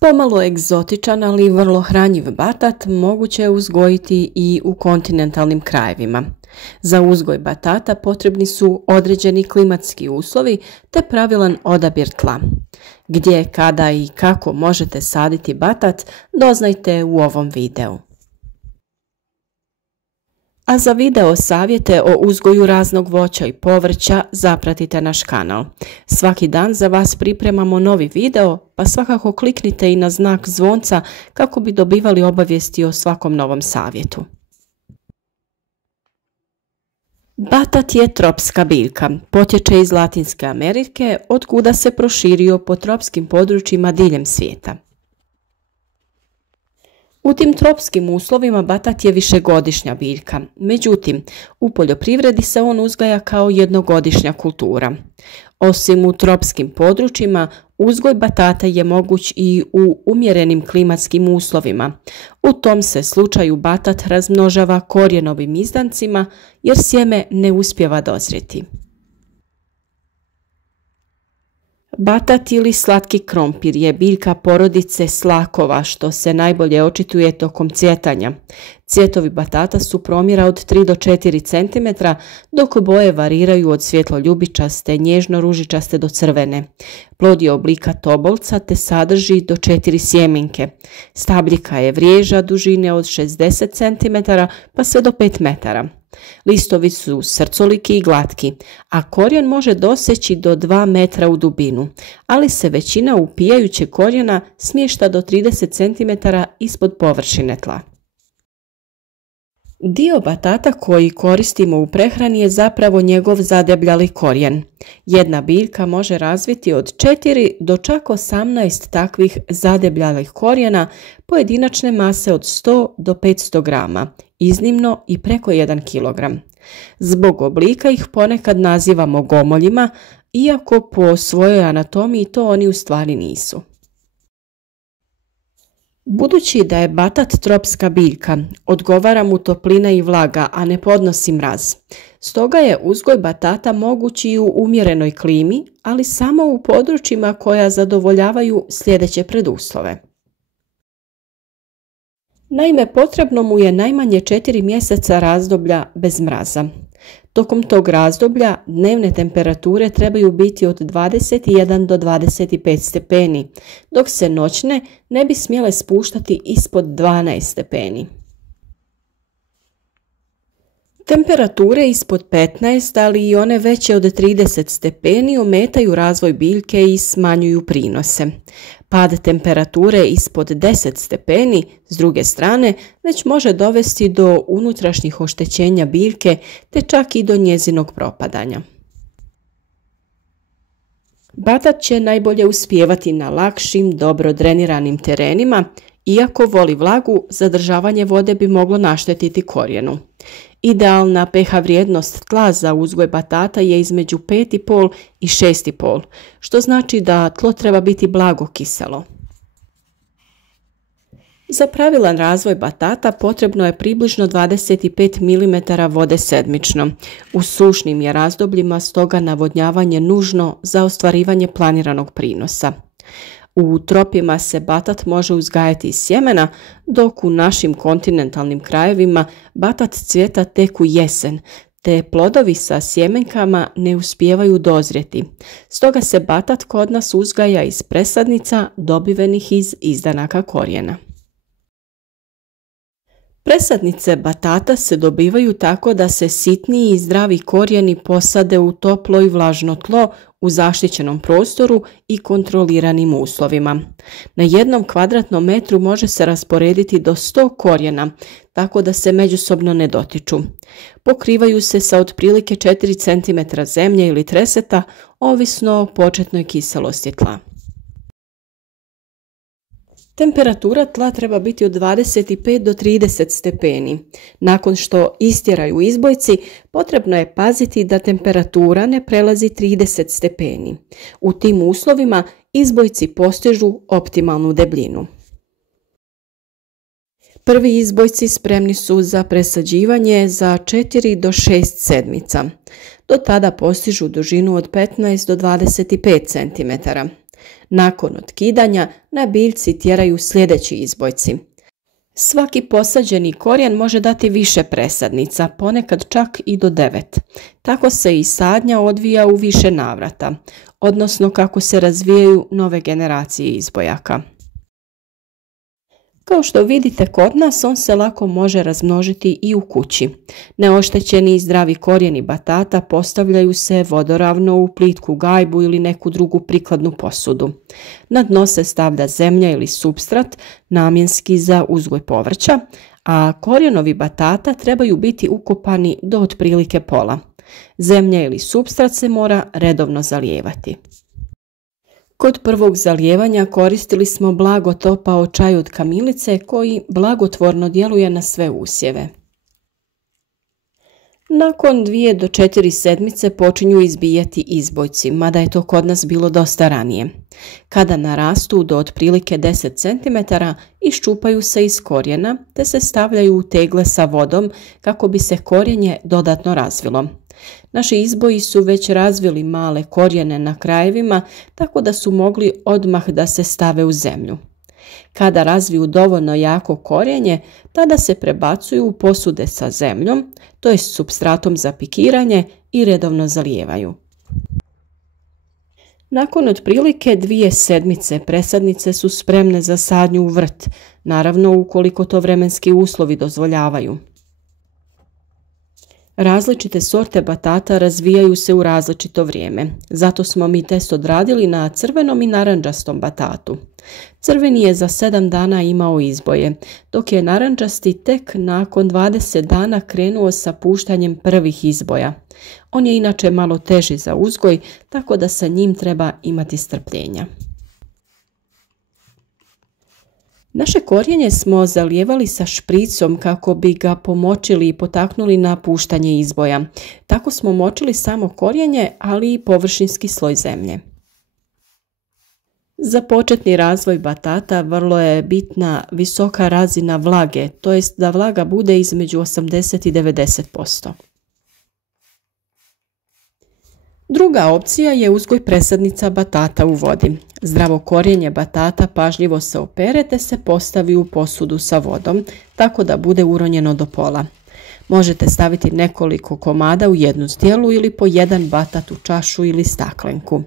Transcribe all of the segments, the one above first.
Pomalo egzotičan, ali vrlo hranjiv batat moguće je uzgojiti i u kontinentalnim krajevima. Za uzgoj batata potrebni su određeni klimatski uslovi te pravilan odabir tla. Gdje, kada i kako možete saditi batat, doznajte u ovom videu. A za video savjete o uzgoju raznog voća i povrća zapratite naš kanal. Svaki dan za vas pripremamo novi video, pa svakako kliknite i na znak zvonca kako bi dobivali obavijesti o svakom novom savjetu. Batat je tropska biljka, potječe iz Latinske Amerike, od kuda se proširio po tropskim područjima diljem svijeta. U tim tropskim uslovima batat je višegodišnja biljka, međutim, u poljoprivredi se on uzgaja kao jednogodišnja kultura. Osim u tropskim područjima, uzgoj batata je moguć i u umjerenim klimatskim uslovima. U tom se slučaju batat razmnožava korijenovim izdancima jer sjeme ne uspijeva dozrijeti. Batat ili slatki krompir je biljka porodice slakova što se najbolje očituje tokom cvjetanja. Cvjetovi batata su promjera od 3 do 4 cm, dok boje variraju od svjetlo-ljubičaste, nježno-ružičaste do crvene. Plod je oblika tobolca te sadrži do 4 sjemenke. Stabljika je vriježa dužine od 60 cm pa sve do 5 metara. Listovi su srcoliki i glatki, a korijen može doseći do 2 metra u dubinu, ali se većina upijajućeg korijena smješta do 30 cm ispod površine tla. Dio batata koji koristimo u prehrani je zapravo njegov zadebljali korijen. Jedna biljka može razviti od 4 do čak 18 takvih zadebljalih korijena pojedinačne mase od 100 do 500 grama, iznimno i preko 1 kg. Zbog oblika ih ponekad nazivamo gomoljima, iako po svojoj anatomiji to oni u stvari nisu. Budući da je batat tropska biljka, odgovara mu toplina i vlaga, a ne podnosi mraz. Stoga je uzgoj batata moguć i u umjerenoj klimi, ali samo u područjima koja zadovoljavaju sljedeće preduslove. Naime, potrebno mu je najmanje 4 mjeseca razdoblja bez mraza. Tokom tog razdoblja dnevne temperature trebaju biti od 21 do 25 stepeni, dok se noćne ne bi smjele spuštati ispod 12 stepeni. Temperature ispod 15, ali i one veće od 30 stepeni ometaju razvoj biljke i smanjuju prinose. Pad temperature ispod 10 stepeni, s druge strane, već može dovesti do unutrašnjih oštećenja biljke te čak i do njezinog propadanja. Batat će najbolje uspijevati na lakšim, dobro dreniranim terenima, iako voli vlagu, zadržavanje vode bi moglo naštetiti korijenu. Idealna pH vrijednost tla za uzgoj batata je između 5,5 i 6,5, što znači da tlo treba biti blago kiselo. Za pravilan razvoj batata potrebno je približno 25 mm vode sedmično. U sušnim je razdobljima stoga navodnjavanje nužno za ostvarivanje planiranog prinosa. U tropima se batat može uzgajati iz sjemena, dok u našim kontinentalnim krajevima batat cvjeta tek u jesen, te plodovi sa sjemenkama ne uspijevaju dozrijeti. Stoga se batat kod nas uzgaja iz presadnica dobivenih iz izdanaka korijena. Presadnice batata se dobivaju tako da se sitniji i zdravi korijeni posade u toplo i vlažno tlo u zaštićenom prostoru i kontroliranim uslovima. Na 1 kvadratnom metru može se rasporediti do 100 korijena, tako da se međusobno ne dotiču. Pokrivaju se sa otprilike 4 cm zemlje ili treseta, ovisno o početnoj kiselosti tla. Temperatura tla treba biti od 25 do 30 stepeni. Nakon što istjeraju izbojci, potrebno je paziti da temperatura ne prelazi 30 stepeni. U tim uslovima izbojci postižu optimalnu debljinu. Prvi izbojci spremni su za presađivanje za 4 do 6 sedmica. Do tada postižu dužinu od 15 do 25 cm. Nakon otkidanja na biljci tjeraju sljedeći izbojci. Svaki posađeni korijen može dati više presadnica, ponekad čak i do 9. Tako se i sadnja odvija u više navrata, odnosno kako se razvijaju nove generacije izbojaka. Kao što vidite kod nas, on se lako može razmnožiti i u kući. Neoštećeni i zdravi korijeni batata postavljaju se vodoravno u plitku gajbu ili neku drugu prikladnu posudu. Na dno se stavlja zemlja ili supstrat namjenski za uzgoj povrća, a korijenovi batata trebaju biti ukopani do otprilike pola. Zemlja ili supstrat se mora redovno zalijevati. Kod prvog zalijevanja koristili smo blago topao čaj od kamilice koji blagotvorno djeluje na sve usjeve. Nakon 2 do 4 sedmice počinju izbijati izbojci, mada je to kod nas bilo dosta ranije. Kada narastu do otprilike 10 cm, iščupaju se iz korijena te se stavljaju u tegle sa vodom kako bi se korijenje dodatno razvilo. Naši izboji su već razvili male korijene na krajevima, tako da su mogli odmah da se stave u zemlju. Kada razviju dovoljno jako korijenje, tada se prebacuju u posude sa zemljom, to jest supstratom za pikiranje, i redovno zalijevaju. Nakon otprilike 2 sedmice presadnice su spremne za sadnju u vrt, naravno ukoliko to vremenski uslovi dozvoljavaju. Različite sorte batata razvijaju se u različito vrijeme, zato smo mi test odradili na crvenom i narandžastom batatu. Crveni je za 7 dana imao izboje, dok je narandžasti tek nakon 20 dana krenuo sa puštanjem prvih izboja. On je inače malo teži za uzgoj, tako da sa njim treba imati strpljenja. Naše korijenje smo zalijevali sa špricom kako bi ga pomočili i potaknuli na puštanje izboja. Tako smo močili samo korijenje, ali i površinski sloj zemlje. Za početni razvoj batata vrlo je bitna visoka razina vlage, to jest da vlaga bude između 80 i 90%. Druga opcija je uzgoj presadnica batata u vodi. Zdravo korijenje batata pažljivo se opere te se postavi u posudu sa vodom, tako da bude uronjeno do pola. Možete staviti nekoliko komada u jednu zdjelu ili po jedan batat u čašu ili staklenku.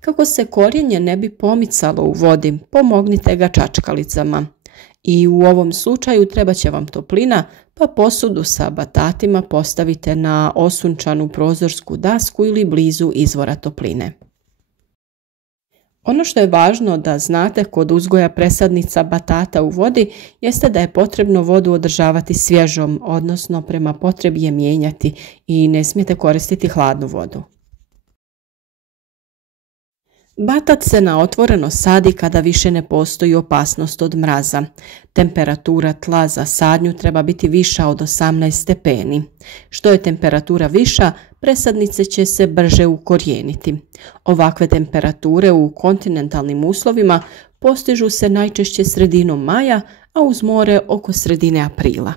Kako se korijenje ne bi pomicalo u vodi, pomognite ga čačkalicama. I u ovom slučaju trebat će vam toplina, pa posudu sa batatima postavite na osunčanu prozorsku dasku ili blizu izvora topline. Ono što je važno da znate kod uzgoja presadnica batata u vodi jeste da je potrebno vodu održavati svježom, odnosno prema potrebi je mijenjati i ne smijete koristiti hladnu vodu. Batat se na otvoreno sadi kada više ne postoji opasnost od mraza. Temperatura tla za sadnju treba biti viša od 18 stepeni. Što je temperatura viša, presadnice će se brže ukorijeniti. Ovakve temperature u kontinentalnim uslovima postižu se najčešće sredinom maja, a uz more oko sredine aprila.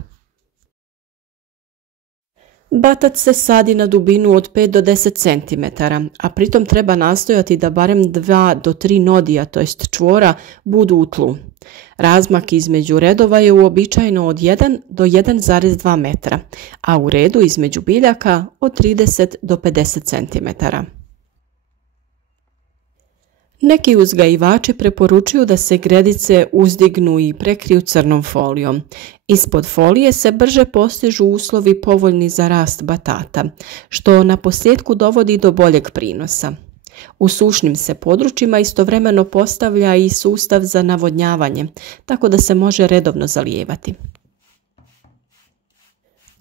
Batat se sadi na dubinu od 5 do 10 cm, a pritom treba nastojati da barem 2 do 3 nodija, to jest čvora, budu u tlu. Razmak između redova je uobičajeno od 1 do 1,2 metra, a u redu između biljaka od 30 do 50 cm. Neki uzgajivači preporučuju da se gredice uzdignu i prekriju crnom folijom. Ispod folije se brže postižu uslovi povoljni za rast batata, što na posljedku dovodi do boljeg prinosa. U sušnim se područjima istovremeno postavlja i sustav za navodnjavanje, tako da se može redovno zalijevati.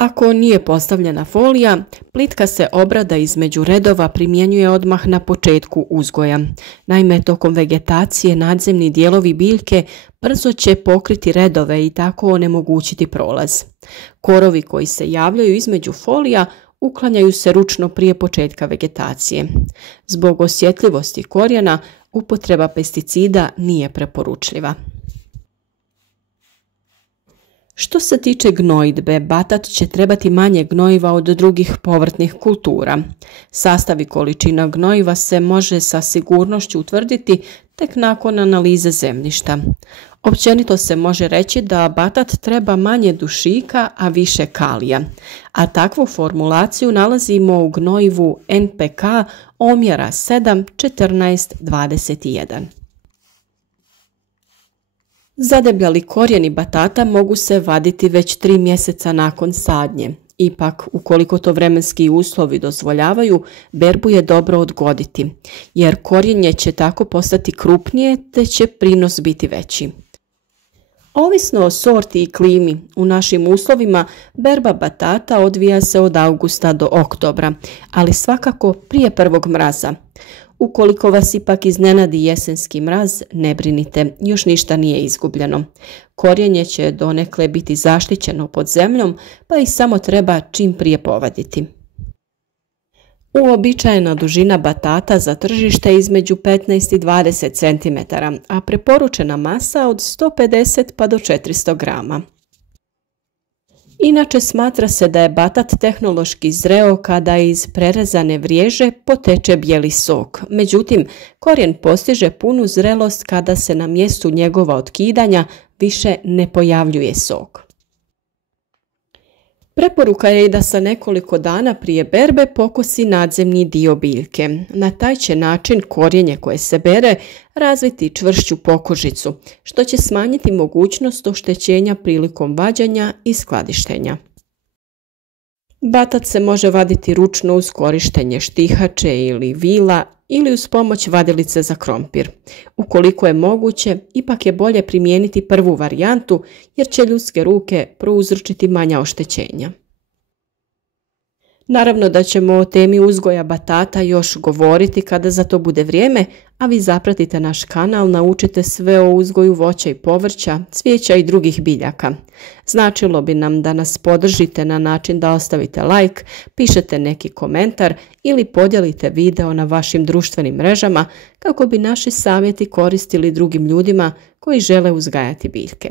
Ako nije postavljena folija, plitka se obrada između redova primjenjuje odmah na početku uzgoja. Naime, tokom vegetacije nadzemni dijelovi biljke brzo će pokriti redove i tako onemogućiti prolaz. Korovi koji se javljaju između folija uklanjaju se ručno prije početka vegetacije. Zbog osjetljivosti korijena, upotreba pesticida nije preporučljiva. Što se tiče gnojidbe, batat će trebati manje gnojiva od drugih povrtnih kultura. Sastav i količina gnojiva se može sa sigurnošću utvrditi tek nakon analize zemljišta. Općenito se može reći da batat treba manje dušika, a više kalija, a takvu formulaciju nalazimo u gnojivu NPK omjera 7:14:21. Zadebljali korijeni batata mogu se vaditi već 3 mjeseca nakon sadnje. Ipak, ukoliko to vremenski uslovi dozvoljavaju, berbu je dobro odgoditi, jer korijenje će tako postati krupnije te će prinos biti veći. Ovisno o sorti i klimi, u našim uslovima berba batata odvija se od augusta do oktobra, ali svakako prije prvog mraza. Ukoliko vas ipak iznenadi jesenski mraz, ne brinite, još ništa nije izgubljeno. Korijenje će donekle biti zaštićeno pod zemljom, pa ih samo treba čim prije povaditi. Uobičajena dužina batata za tržište je između 15 i 20 cm, a preporučena masa od 150 pa do 400 grama. Inače smatra se da je batat tehnološki zreo kada iz prerezane vriježe poteče bijeli sok. Međutim, korijen postiže punu zrelost kada se na mjestu njegova otkidanja više ne pojavljuje sok. Preporuka je i da sa nekoliko dana prije berbe pokosi nadzemni dio biljke. Na taj će način korijenje koje se bere razviti čvršću pokožicu, što će smanjiti mogućnost oštećenja prilikom vađenja i skladištenja. Batat se može vaditi ručno uz korištenje štihače ili vila ili uz pomoć vadilice za krompir. Ukoliko je moguće, ipak je bolje primijeniti prvu varijantu jer će ljudske ruke prouzročiti manja oštećenja. Naravno da ćemo o temi uzgoja batata još govoriti kada za to bude vrijeme, a vi zapratite naš kanal, naučite sve o uzgoju voća i povrća, cvijeća i drugih biljaka. Značilo bi nam da nas podržite na način da ostavite like, pišete neki komentar ili podijelite video na vašim društvenim mrežama kako bi naši savjeti koristili drugim ljudima koji žele uzgajati biljke.